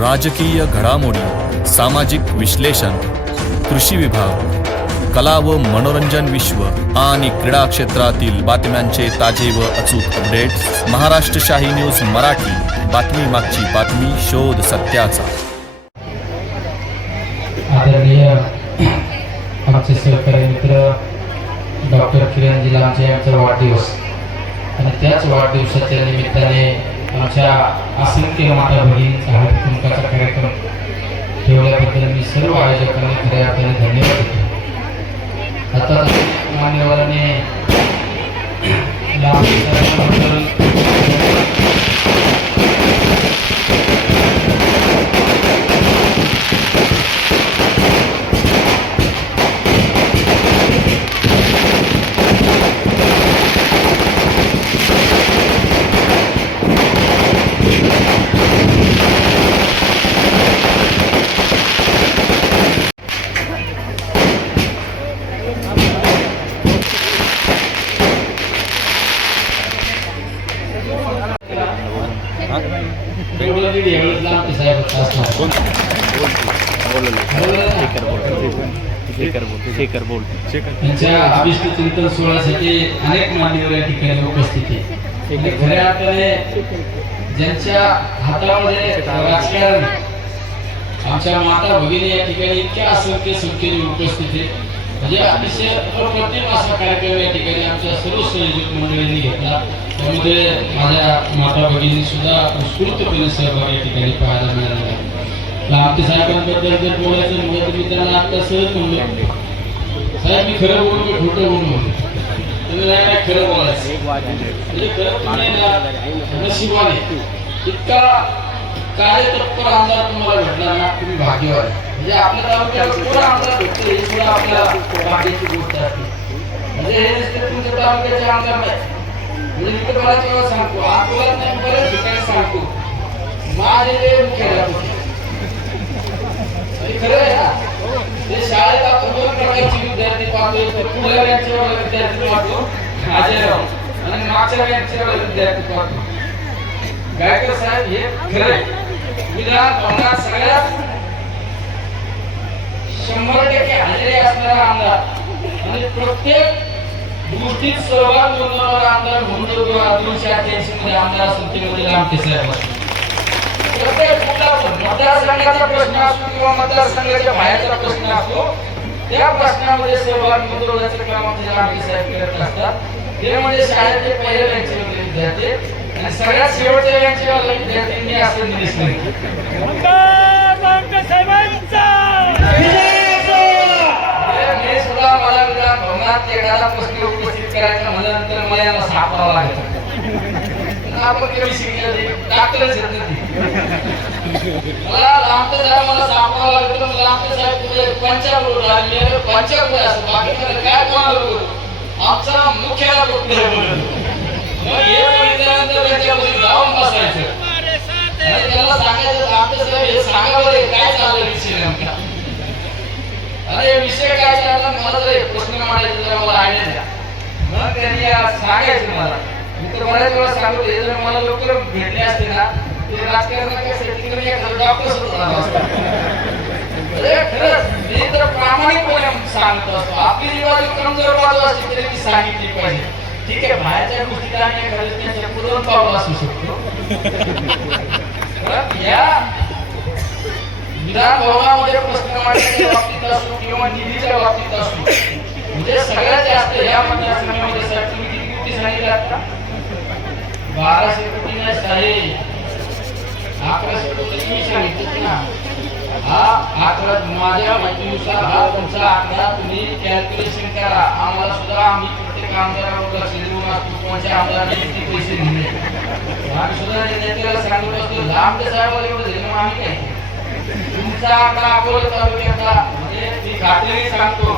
राजकीय घडामोडी सामाजिक विश्लेषण कृषी विभाग कला व मनोरंजन विश्व आणि क्रीडा क्षेत्रातील बातम्यांचे ताजे व अचूक अपडेट्स महाराष्ट्र शाही न्यूज मराठी बातमी मागची बातमी शोध सत्याचा. आदरणीय आमचे सहकारी मित्र डॉक्टर किरणजी लांचे यांचा वाढदिवस. आणि त्याच वाढदिवसाच्या निमित्ताने आमच्या असंख्य माता भगिनींचा हळदी कुंकाचा कार्यक्रम ठेवल्याबद्दल मी सर्व आयोजकांना खऱ्या अर्थाने धन्यवाद देतो. आता मान्यवरांनी लांब बेंगळुरू एवढंच लांब ते साहेब असणार त्यांच्या अभिष्ट चिंतन सोहळ्यासाठी अनेक मान्यवर या ठिकाणी उपस्थित आहे खऱ्या अर्थाने ज्यांच्या हातामध्ये राजकारण आमच्या माता भगिनी या ठिकाणी इतक्या असंख्य संख्येने उपस्थित आहे म्हणजे अतिशय अप्रतिम असा कार्यक्रम या ठिकाणी आमच्या सर्व संयोजक मंडळींनी घेतला. त्यामध्ये माझ्या माता भगिनी सुद्धा उत्स्फूर्तपणे सहभाग या ठिकाणी पाहायला मिळाला लांबते साहेबांबद्दल जर बोलायचं म्हणलं तर मी त्यांना आता सहज म्हणलो साहेब मी खरं बोलू की खोटं बोलू तुम्ही नाही खरं बोलायचं. म्हणजे खरं नशिबाने इतका कार्यतत्पर आमदार तुम्हाला भेटणार ना तुम्ही भाग्यवान. म्हणजे आपल्या कोण आमदार सुद्धा आपल्या भाग्याची गोष्ट असते. म्हणजे हे तुमच्या तालुक्याचे आमदार नाही. म्हणजे मी सांगतो आपल्याला नाही बऱ्याच ठिकाणी सांगतो. माझे जे खरं आहे ना ते शाळेत आपण दोन प्रकारचे विद्यार्थी पाहतो एक तर पुढल्या विद्यार्थी पाहतो अजयराव आणि मागच्या बँचवर विद्यार्थी पाहतो गायकर साहेब हे खरं विधान भवनात सगळ्यात शंभर टक्के हजेरी असणारा आमदार आणि प्रत्येक गोष्टीत सहभाग नोंदवणारा आमदार म्हणून किंवा दोनशे अठ्ठ्याऐंशी मध्ये आमदार संख्येमध्ये लांबते साहेब प्रत्येक कुठला पण मतदारसंघाचा प्रश्न असो किंवा मतदारसंघाच्या बाहेरचा प्रश्न असतो त्या प्रश्नामध्ये सहभाग नोंदवण्याचं काम आमचे आम्ही साहेब करत असतात. ते म्हणजे शाळेतले पहिले बँचेवरले विद्यार्थी आणि सगळ्यात शेवटच्या बँचेवरल्या विद्यार्थ्यांनी असं दिसले सुद्धा मला विधान भवनात प्रश्न उपस्थित करायचा म्हणल्यानंतर मला याला सापडावं लागेल. आपण कमी शिकलेले डॉक्टरच येत नाही. मला लांबते जरा मला सापडावं लागतं मला लांबते साहेब तुझे असं काय कोणाला आमचा मग हे बघितल्यानंतर जाऊन बसायचं. त्याला सांगायचं हे सांगा बरं काय चाललं विषय नेमका? अरे विषय काय चालला मला जर प्रश्न मांडायचा जरा मला आयडिया द्या. मग त्यांनी सांगायचं मला. मी तर बऱ्याच वेळा सांगतो हे जर मला लवकर भेटले असते ना ते राजकारण काय डॉक्टर झाला असता. मी तर प्रामाणिकपणे सांगत असतो. आपली जीवाची कमजोर बाजू असते तरी ती सांगितली पाहिजे. ठीक आहे बाहेरच्या गोष्टी पुरवून असू शकतो. या विधान भवनामध्ये प्रश्न मांडण्याच्या बाबतीत असो किंवा निधीच्या बाबतीत असो म्हणजे सगळ्यात जास्त या मतदारसंघामध्ये तुम्ही किती कोटी सांगितले आता? बाराशे कोटी नाही साहेब. अकराशे कोटी तुम्ही ना. हा आकडा माझ्या माहितीनुसार हा तुमचा आकडा तुम्ही कॅल्क्युलेशन करा. आम्हाला सुद्धा आम्ही प्रत्येक आमदारावर कोणत्या आमदाराने किती पैसे दिले? आम्ही सुद्धा नेत्याला सांगत असतो लांब साहेबाला एवढं दिलं मग आम्ही तुमचा आकडा अकोला तालुक्यातला म्हणजे मी खात्रीने सांगतो.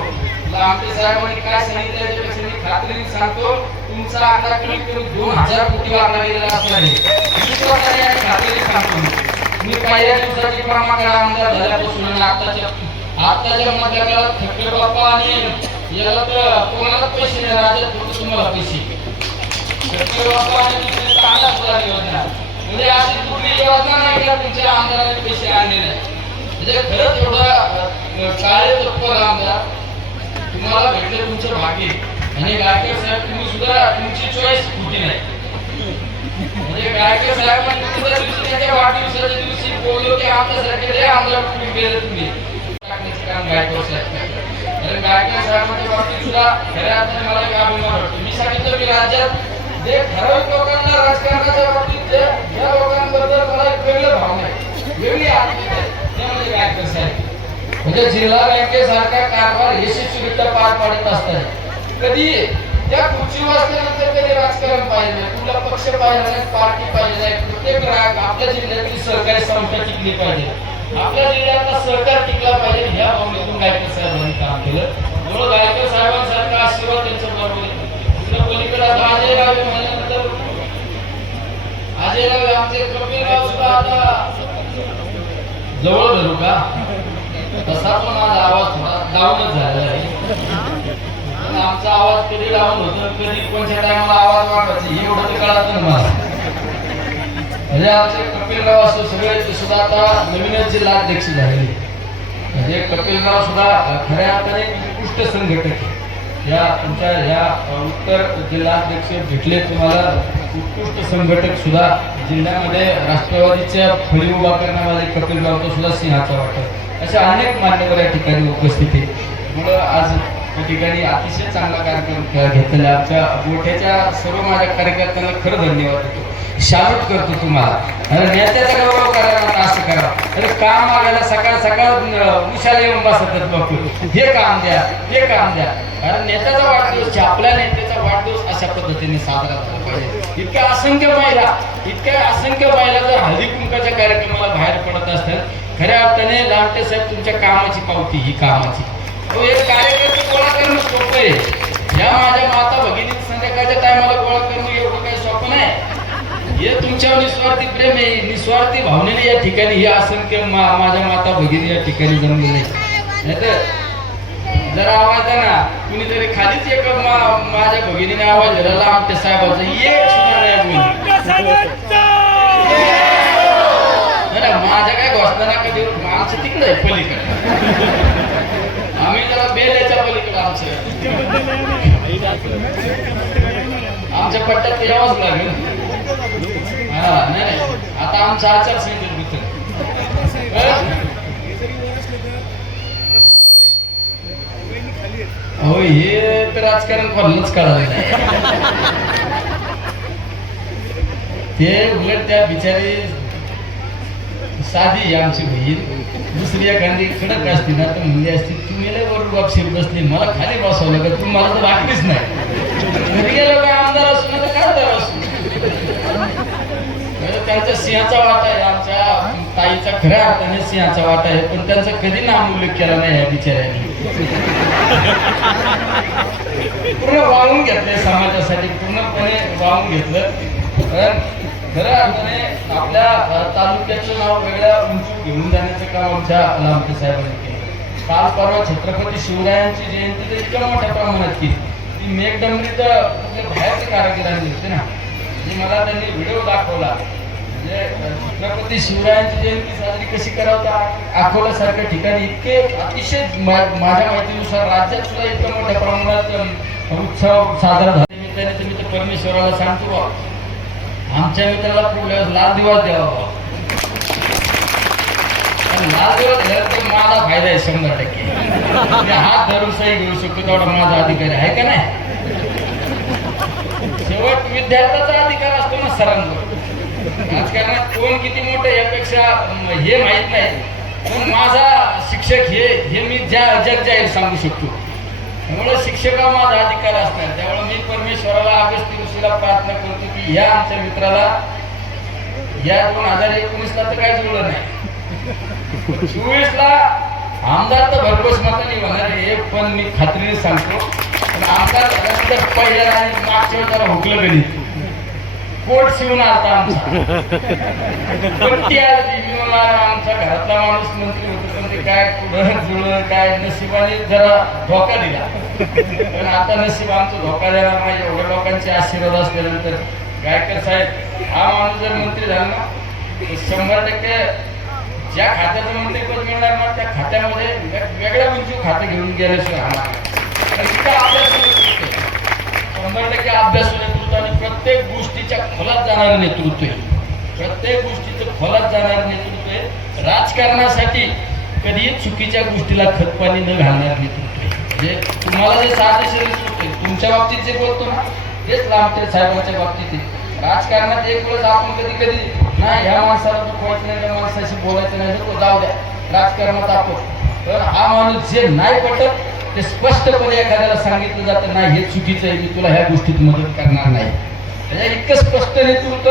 आमचे साहेबांनी काय सांगितलं त्याच्यापेक्षा मी खात्रीने सांगतो. तुमचा आकडा कमीत कमी दोन हजार कोटी आकडा गेलेला असणार आहे. विश्वासाने खात्रीने सांगतो मी. मी पहिल्या दिवसाची प्रमाण आमदार झाल्यापासून आणि आताच्या आताच्या मतदाराला ठक्कर बाप्पा आणि याला तर कोणाला पैसे नाही राज्यात फक्त तुम्हाला पैसे. ठक्कर बाप्पा आणि कांदा तांडा योजना. म्हणजे अशी कुठली योजना नाही का तुमच्या आमदाराने पैसे आणले नाही. म्हणजे खरंच एवढा काळे तत्पर आमदार तुम्हाला भेटले तुमचे भाग्य आणि गायकर साहेब तुम्ही सुद्धा तुमची चॉईस होती नाही. म्हणजे गायकर साहेबांनी वाढदिवसाच्या दिवशी लय तुम्ही तुम्ही साहेब साहेबांच्या बाबतीत सुद्धा खऱ्या अर्थाने मला एक अभिमान वाटतो मी सांगितलं की राज्यात जे ठराविक लोकांना राजकारणाच्या बाबतीत जे ज्या लोकांबद्दल मला एक वेगळं भावना आहे वेगळी आहे ते म्हणजे साहेब म्हणजे जिल्हा बँकेसारखा कारभार यशस्वीरित्या पार पाडत असतात कधी त्या खुर्चीवर असल्यानंतर त्याने राजकारण पाहिजे नाही. कुठला पक्ष पाहिजे नाही पार्टी पाहिजे नाही. प्रत्येक ग्राहक आपल्या जिल्ह्यातील सहकारी संस्था टिकली पाहिजे. आपल्या जिल्ह्यातला सहकार टिकला पाहिजे. ह्या भावनेतून गायकर साहेबांनी काम केलं. म्हणून गायकर साहेबांसारखा आशीर्वाद त्यांच्या बरोबर पलीकडे आता अजय रावे म्हणल्यानंतर अजय रावे आमचे कपिल राव सुद्धा आता जवळ धरू का? तसा पण माझा आवाज थोडा डाऊनच झालेला आहे. आमचा आवाज कधी लावून होतो कधी कोणत्या टायमाला आवाज वाढवायचा हे एवढं कळत नाही मला. म्हणजे आमचे कपिलराव असो सगळे सुद्धा आता नवीनच जिल्हाध्यक्ष झालेले म्हणजे कपिलराव सुद्धा खऱ्या अर्थाने एक उत्कृष्ट संघटक या तुमच्या या उत्तर जिल्हाध्यक्ष भेटले तुम्हाला उत्कृष्ट संघटक सुद्धा जिल्ह्यामध्ये राष्ट्रवादीच्या फळी उभा करण्यामध्ये कपिलरावचा सुद्धा सिंहाचा वाटत अशा अनेक मान्यवर या ठिकाणी उपस्थित आहे त्यामुळं आज त्या ठिकाणी अतिशय चांगला कार्यक्रम घेतला घेतलेला आमच्या मोठ्याच्या सर्व माझ्या कार्यकर्त्यांना खरं धन्यवाद देतो. शालूट करतो तुम्हाला. अरे नेत्याचा गौरव हो करा असं करा. अरे काम मागायला सकाळ सकाळ अं, उशाला येऊन बसतात बघतो हे काम द्या हे काम द्या. कारण नेत्याचा वाढदिवस आपल्या नेत्याचा वाढदिवस अशा पद्धतीने साजरा झाला पाहिजे. इतक्या असंख्य महिला इतक्या असंख्य महिला जर हळदी कुंकाच्या कार्यक्रमाला बाहेर पडत असतात खऱ्या अर्थाने लामटे साहेब तुमच्या कामाची पावती ही कामाची. तो एक कार्यक्रम करणं सोपं आहे. या माझ्या माता भगिनी संध्याकाळच्या टायमाला गोळा करणं एवढं काही सोपं नाही. हे तुमच्यावर निस्वार्थी प्रेम आहे. निस्वार्थी भावनेने या ठिकाणी हे असंख्य मा- माझ्या माता भगिनी या ठिकाणी जमलेले नाहीतर जरा आवाज द्या ना. कुणीतरी खालीच एक मा- माझ्या भगिनीने आवाज दिला. आमच्या साहेबाचा ये सुद्धा नाही बोलली माझ्या काय घोषणा ना कधी आमचं तिकडे पलीकडे. आम्ही जरा बेल याच्या आमचं आमच्या पट्ट्यात ते यावंच लागेल हा नाही नाही. आता आमचा आचारसंहितेत भीतर हो हे तर राजकारण कोणालाच कळालं ते उलट त्या बिचारी साधी आहे आमची बहीण. दुसरी एखादी कडक असती ना तर म्हणजे असती तुम्ही लय बरोबर बापशीर बसली मला खाली बसवलं का? तुम्हाला तर वाटलीच नाही. घरी गेलो काय आमदार असू ना तर खासदार असू. म्हणजे त्यांचा सिंहाचा वाटा आहे आमच्या ताईचा खऱ्या अर्थाने सिंहाचा वाटा आहे पण त्यांचा कधी नाम उल्लेख केला नाही या बिचाऱ्यांनी. पूर्ण वाहून घेतलंय समाजासाठी पूर्णपणे वाहून घेतलं. खऱ्या अर्थाने आपल्या तालुक्याचं नाव वेगळ्या उंची घेऊन जाण्याचं काम आमच्या साहेबांनी केलं. काल परवा छत्रपती शिवरायांची जयंती तर इतक्या मोठ्या प्रमाणात केली. ती मेघडंबरी तर बाहेरच्या कारागिरांनी होते ना. म्हणजे मला त्यांनी व्हिडिओ दाखवला. म्हणजे छत्रपती शिवरायांची जयंती साजरी कशी करावं अकोल्यासारख्या ठिकाणी इतके अतिशय माझ्या माहितीनुसार राज्यात सुद्धा इतक्या मोठ्या प्रमाणात उत्सव साजरा झाला. निमित्ताने तुम्ही तर परमेश्वराला सांगतो बा आमच्या मित्राला पुढल्या वेळेस लाल दिवस द्यावा लाल दिवस झाल्यावर तर माझा फायदा आहे शंभर टक्के. हा हात धरून घेऊ शकतो तेवढा माझा अधिकारी आहे का नाही? शेवट विद्यार्थ्याचा अधिकार असतो ना सरांवर. राजकारणात कोण किती मोठं यापेक्षा हे माहीत नाही. पण माझा शिक्षक हे हे मी ज्या जग जाहीर सांगू शकतो. त्यामुळे शिक्षका माझा अधिकार असणार त्यामुळे मी परमेश्वराला अगस्ती दिवशीला प्रार्थना करतो की या आमच्या मित्राला या दोन हजार एकोणीसला तर काय जुळलं नाही. चोवीसला आमदार तर भरघोस मताने होणार आहे पण मी खात्रीने सांगतो. पण आमदार झाल्यानंतर पहिल्या आणि मागच्या वेळेस हुकलं गणित कोट शिवून आलता आमचा. पट्टी आलती मी म्हणला आमच्या घरातला माणूस मंत्री होतो पण ते काय कुठं जुळलं काय नशिबाने जरा धोका दिला. पण आता नशीब आमचा धोका द्यायला माझ्या एवढ्या लोकांचे आशीर्वाद असल्यानंतर गायकर साहेब हा माणूस जर मंत्री झाला ना शंभर टक्के ज्या खात्याचं मंत्रीपद मिळणार ना त्या खात्यामध्ये वेग- वेगळ्या उंची खातं घेऊन गेल्याशिवाय होणार शंभर टक्के अभ्यास नेतृत्व आणि प्रत्येक गोष्टीच्या खोलात जाणारं नेतृत्व आहे. प्रत्येक गोष्टीचं खोलात जाणारं नेतृत्व आहे. राजकारणासाठी कधीही चुकीच्या गोष्टीला खतपाणी न घालणार नेतृत्व आहे. म्हणजे तुम्हाला जे साधे शरीर तुमच्या बाबतीत जे बोलतो ना तेच लांबटे साहेबांच्या बाबतीत आहे. राजकारणात एक वेळेस आपण कधी कधी नाही ह्या माणसाला दुखवायचं नाही त्या माणसाशी बोलायचं नाही तो जाऊ द्या. राजकारणात आपण. तर हा माणूस जे नाही पटत ते स्पष्टपणे एखाद्याला सांगितलं जातं नाही हे चुकीचं आहे मी तुला ह्या गोष्टीत मदत करणार नाही. त्याच्या इतकं स्पष्ट नेतृत्व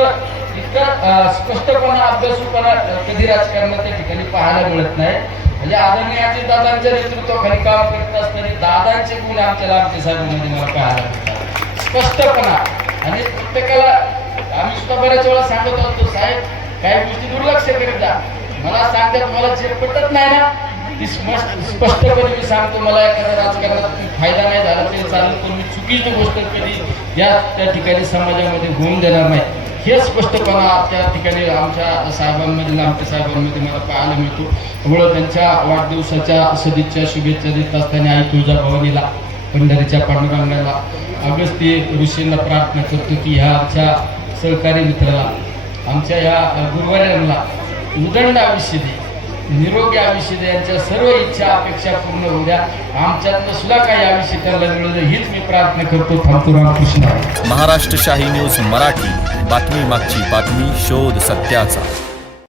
इतकं स्पष्टपणा अभ्यासूपणा कधी राजकारणात त्या ठिकाणी पाहायला मिळत नाही. म्हणजे आदरणीय अजित दादांच्या नेतृत्वाखाली काम करत असताना दादांचे गुण आमच्या साहेबांमध्ये मला पाहायला मिळतात. स्पष्टपणा. आणि प्रत्येकाला आम्ही सुद्धा बऱ्याच वेळा सांगत होतो साहेब काही गोष्टी दुर्लक्ष करीत जा. मला सांगतात मला जे पटत नाही ना ती स्पष्ट स्पष्टपणे मी सांगतो मला एखाद्या राजकारणात फायदा नाही झाला तरी चालेल पण मी चुकीची गोष्ट कधी या त्या ठिकाणी समाजामध्ये होऊन देणार नाही. हे स्पष्टपणा त्या ठिकाणी आमच्या साहेबांमध्ये आमच्या साहेबांमध्ये मला पाहायला मिळतो. त्यामुळं त्यांच्या वाढदिवसाच्या सदिच्छा शुभेच्छा देत असताना आई तुळजाभवानीला पंढरीच्या पांडुरंगाला अगस्ती ऋषींना प्रार्थना करतो की ह्या आमच्या सहकारी मित्राला आमच्या या गुरुवाऱ्यांना उदंड आयुष्य दे निरोगी आयुष्य दे यांच्या सर्व इच्छा अपेक्षा पूर्ण होऊ द्या. आमच्यातलं सुद्धा काही आयुष्य त्याला मिळलं हीच मी प्रार्थना करतो. थांबतो रामकृष्ण महाराष्ट्र शाही न्यूज मराठी बातमी मागची बातमी शोध सत्याचा.